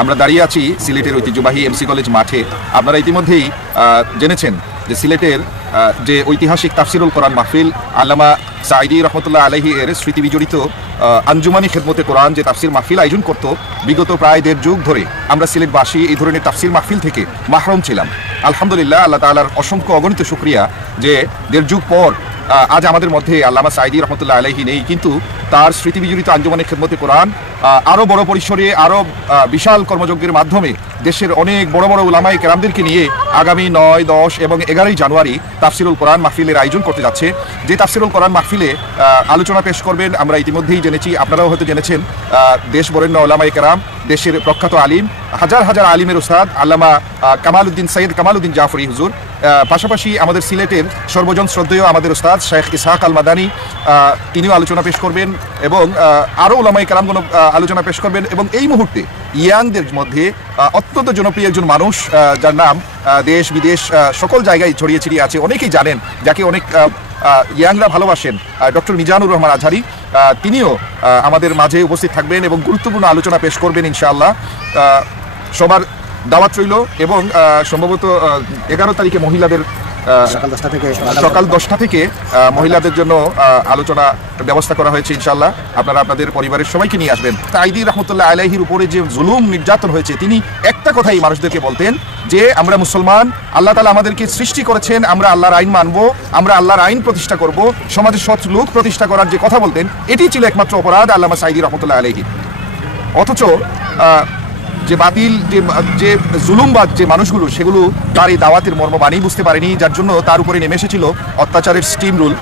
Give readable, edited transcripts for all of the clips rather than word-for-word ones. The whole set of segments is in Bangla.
আমরা দাঁড়িয়ে আছি সিলেটের ঐতিহ্যবাহী এমসি কলেজ মাঠে। আপনারা ইতিমধ্যেই জেনেছেন যে সিলেটের যে ঐতিহাসিক তাফসিরুল কোরআন মাহফিল আল্লামা সাঈদী রহমতুল্লাহ আলাইহি এর স্মৃতি বিজড়িত আঞ্জুমানি খেদমতে কোরআন যে তাফসির মাহফিল আয়োজন করত, বিগত প্রায় 1.5 যুগ ধরে আমরা সিলেটবাসী এই ধরনের তাফসির মাহফিল থেকে মাহরুম ছিলাম। আলহামদুলিল্লাহ, আল্লাহ তাআলার অসংখ্য অগণিত শুকরিয়া যে 1.5 যুগ পর আজ আমাদের মধ্যে আল্লামা সাঈদী রহমতুল্লাহ আলাইহি নেই, কিন্তু তার স্মৃতি বিজড়িত আঞ্জুমানি খেদমতে কোরআন আরও বড় পরিসরে, আরও বিশাল কর্মযজ্ঞের মাধ্যমে দেশের অনেক বড় বড় উলামায়ে কেরামদেরকে নিয়ে আগামী 9, 10 এবং 11 জানুয়ারি তাফসিরুল কোরআন মাহফিলের আয়োজন করতে যাচ্ছে। যে তাফসিরুল কোরআন মাহফিলে আলোচনা পেশ করবেন আমরা ইতিমধ্যেই জেনেছি, আপনারাও হয়তো জেনেছেন, দেশ বরেণ্য উলামায়ে কেরাম, দেশের প্রখ্যাত আলিম, হাজার হাজার আলিমের উস্তাদ আল্লামা কামালউদ্দিন সৈয়দ কামালউদ্দিন জাফরি হুজুর, পাশাপাশি আমাদের সিলেটের সর্বজন শ্রদ্ধেয় আমাদের উস্তাদ শেখ ইসহাক আল মাদানী, তিনিও আলোচনা পেশ করবেন এবং আরও উলামায়ে কেরামগণ আলোচনা পেশ করবেন। এবং এই মুহূর্তে ইয়াংদের মধ্যে অত্যন্ত জনপ্রিয় একজন মানুষ, যার নাম দেশ বিদেশ সকল জায়গায় ছড়িয়ে ছিটিয়ে আছে, অনেকেই জানেন, যাকে অনেক ইয়াংরা ভালোবাসেন, ডক্টর মিজানুর রহমান আজহারি, তিনিও আমাদের মাঝে উপস্থিত থাকবেন এবং গুরুত্বপূর্ণ আলোচনা পেশ করবেন ইনশাআল্লাহ। সবার দাওয়াত রইল এবং সম্ভবত 11 তারিখে মহিলাদের সকাল 10টা থেকে মহিলাদের জন্য আলোচনা ব্যবস্থা করা হয়েছে ইনশাআল্লাহ। আপনারা আপনাদের পরিবারের সবাইকে নিয়ে আসবেন। সাঈদী রহমতুল্লাহ আলাইহির উপরে যে জুলুম নির্যাতন হয়েছে, তিনি একটা কথাই মানুষদেরকে বলতেন যে আমরা মুসলমান, আল্লাহ তাআলা আমাদেরকে সৃষ্টি করেছেন, আমরা আল্লাহর আইন মানব, আমরা আল্লাহর আইন প্রতিষ্ঠা করব, সমাজে সৎ লোক প্রতিষ্ঠা করার যে কথা বলতেন, এটি ছিল একমাত্র অপরাধ আল্লামা সাঈদী রহমতুল্লাহ আলাইহি। অথচ যে বাতিল যে জুলুমবাদ যে মানুষগুলো, সেগুলো তার এই দাওয়াতের মর্মবাণী বুঝতে পারেনি, যার জন্য তার উপরে নেমে এসেছিল অত্যাচারের স্টিম রুল।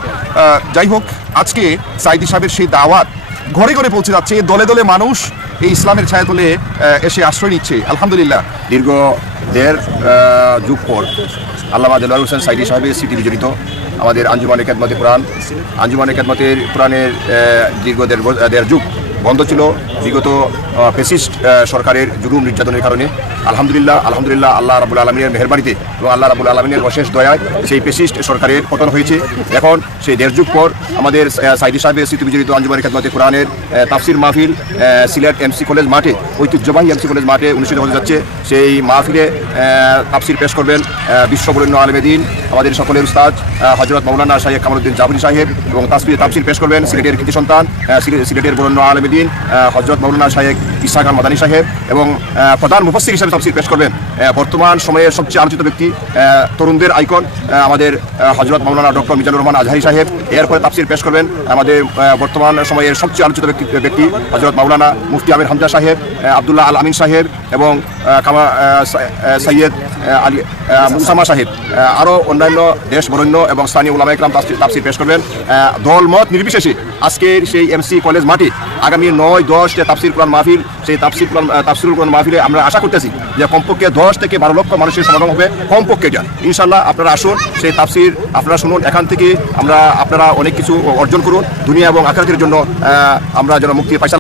যাই হোক, আজকে সাঈদী সাহেবের সেই দাওয়াত ঘরে ঘরে পৌঁছে যাচ্ছে, দলে দলে মানুষ এই ইসলামের ছায়াতলে এসে আশ্রয় নিচ্ছে আলহামদুলিল্লাহ। দীর্ঘ 1.5 যুগ পর আল্লামা দেলোয়ার হোসেন সাঈদী সাহেবের স্মৃতি বিজড়িত আমাদের আঞ্জুমানে খেদমতে কোরআন, আঞ্জুমানে খেদমতের কোরআনের দীর্ঘ 1.5 যুগ বন্ধ ছিল বিগত ফ্যাসিস্ট সরকারের জুলুম নির্যাতনের কারণে। আলহামদুলিল্লাহ আল্লাহ রাব্বুল আলামিনের মেহেরবানিতে এবং আল্লাহ রাব্বুল আলামিনের অশেষ দয়ায় সেই ফ্যাসিস্ট সরকারের পতন হয়েছে। এখন সেই 1.5 যুগ পর আমাদের সাঈদী সাহেবের স্মৃতি বিজড়িত আঞ্জুমানে খেদমতে কোরআনের তাফসির মাহফিল সিলেট এমসি কলেজ মাঠে, ঐতিহ্যবাহী এমসি কলেজ মাঠে অনুষ্ঠিত হতে যাচ্ছে। সেই মাহফিলে তাফসির পেশ করবেন বিশ্ববরেণ্য আলেমে দ্বীন, আমাদের সকলের উস্তাদ হযরত মাওলানা শাইখ কামালউদ্দিন জাফরি সাহেব, এবং তাফসির পেশ করবেন সিলেটের কৃতি সন্তান, সিলেটের বরেণ্য আলেমে দ্বীন হযরত মাওলানা শাইখ ইসহাক আল মাদানী সাহেব, এবং প্রধান মুফাসসির হিসেবে তাফসির পেশ করবেন বর্তমান সময়ের সবচেয়ে আলোচিত ব্যক্তি, তরুণদের আইকন আমাদের হযরত মাওলানা ডক্টর মিজানুর রহমান আজহারি সাহেব। এরপরে তাফসির পেশ করবেন আমাদের বর্তমান সময়ের সবচেয়ে আলোচিত ব্যক্তি হযরত মাওলানা মুফতি আমির হামজা সাহেব, আব্দুল্লাহ আল আমিন সাহেব, এবং সৈয়দ আলী মুসামা সাহেব। আরও অন্যান্য দেশ বরেণ্য এবং স্থানীয় উলামায়ে কেরাম তাফসির পেশ করবেন। দলমত নির্বিশেষে আজকের সেই এমসি কলেজ মাঠে আগামী 9, 10 তাফসির কোরআন মাহফিল, সেই তাফসিরুল কোরআন মাহফিলে আমরা আশা করতেছি যে কমপক্ষে 10 থেকে 12 লক্ষ মানুষের সমাগম হবে কমপক্ষে। এটা ইনশাআল্লাহ আপনারা আসুন, সেই তাফসির আপনারা শুনুন, এখান থেকে আপনারা অনেক কিছু অর্জন করুন, দুনিয়া এবং আখিরাতের জন্য আমরা যেন মুক্তির পাইসা